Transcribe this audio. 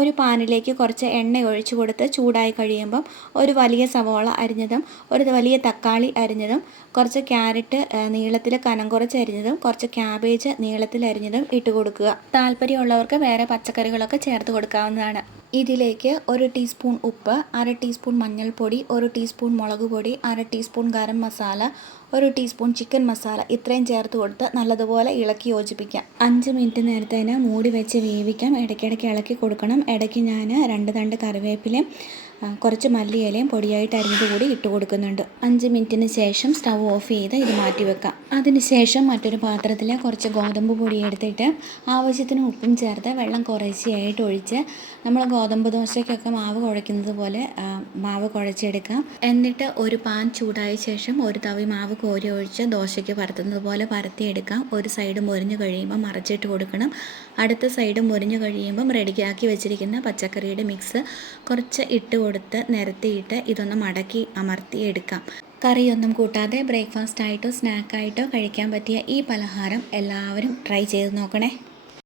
ഒരു പാനിലേക്ക് കുറച്ച് എണ്ണ ഒഴിച്ചു കൊടുത്ത് ചൂടായി കഴിയുമ്പം ഒരു വലിയ സവോള അരിഞ്ഞതും ഒരു വലിയ തക്കാളി അരിഞ്ഞതും കുറച്ച് ക്യാരറ്റ് നീളത്തിൽ കനം കുറച്ച് അരിഞ്ഞതും കുറച്ച് ക്യാബേജ് നീളത്തിൽ അരിഞ്ഞതും ഇട്ട് കൊടുക്കുക. താല്പര്യമുള്ളവർക്ക് വേറെ പച്ചക്കറികളൊക്കെ ചേർത്ത് കൊടുക്കാവുന്നതാണ്. ഇതിലേക്ക് 1 ടീസ്പൂൺ ഉപ്പ്, 1/2 ടീസ്പൂൺ മഞ്ഞൾപ്പൊടി, 1 ടീസ്പൂൺ മുളക് പൊടി, 1/2 teaspoon garam masala, 1 teaspoon chicken masala ഇത്രയും ചേർത്ത് കൊടുത്ത് നല്ലതുപോലെ ഇളക്കി യോജിപ്പിക്കാം. 5 മിനിറ്റ് നേരത്തേന് മൂടി വെച്ച് വേവിക്കാം. ഇടയ്ക്കിടയ്ക്ക് ഇളക്കി കൊടുക്കണം. ഇടയ്ക്ക് ഞാൻ 2 തണ്ട് കറിവേപ്പിലയും കുറച്ച് മല്ലിയിലയും പൊടിയായിട്ട് അരിഞ്ഞത് കൂടി ഇട്ട് കൊടുക്കുന്നുണ്ട്. 5 മിനിറ്റിന് ശേഷം സ്റ്റൗ ഓഫ് ചെയ്ത് ഇത് മാറ്റി വെക്കാം. അതിനുശേഷം മറ്റൊരു പാത്രത്തിൽ കുറച്ച് ഗോതമ്പ് പൊടി എടുത്തിട്ട് ആവശ്യത്തിന് ഉപ്പും ചേർത്ത് വെള്ളം കുറേശ്ശെയായിട്ട് ഒഴിച്ച് നമ്മൾ ഗോതമ്പ് ദോശയ്ക്കൊക്കെ മാവ് കുഴയ്ക്കുന്നത് പോലെ മാവ് കുഴച്ചെടുക്കാം. എന്നിട്ട് ഒരു പാൻ ചൂടായ ശേഷം ഒരു തവി മാവ് കോരി ഒഴിച്ച് ദോശയ്ക്ക് പരത്തുന്നത് പോലെ പരത്തിയെടുക്കാം. ഒരു സൈഡ് മൊരിഞ്ഞ് കഴിയുമ്പോൾ മറിച്ചിട്ട് കൊടുക്കണം. അടുത്ത സൈഡ് മൊരിഞ്ഞ് കഴിയുമ്പം റെഡിയാക്കി വെച്ചിരിക്കുന്ന പച്ചക്കറിയുടെ മിക്സ് കുറച്ച് ഇട്ട് കൊടുത്ത് നിരത്തിയിട്ട് ഇതൊന്ന് മടക്കി അമർത്തിയെടുക്കാം. കറിയൊന്നും കൂട്ടാതെ ബ്രേക്ക്ഫാസ്റ്റ് ആയിട്ടോ സ്നാക്കായിട്ടോ കഴിക്കാൻ പറ്റിയ ഈ പലഹാരം എല്ലാവരും ട്രൈ ചെയ്ത് നോക്കണേ.